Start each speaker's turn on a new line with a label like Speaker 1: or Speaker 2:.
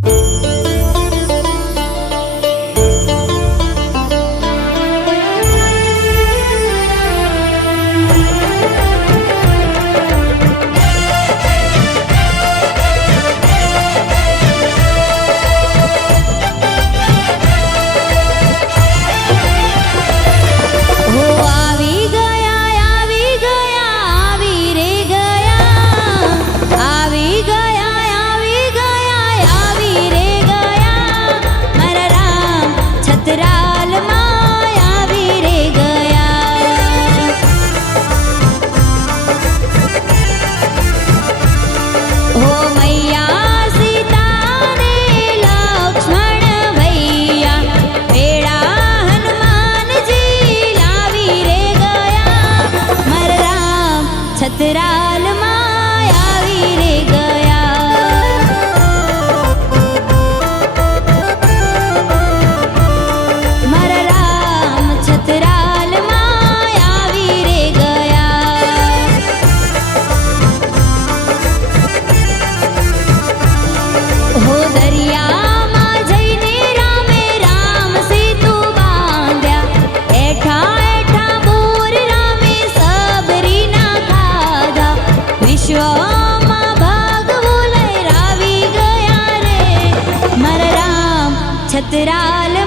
Speaker 1: Música that I छतराल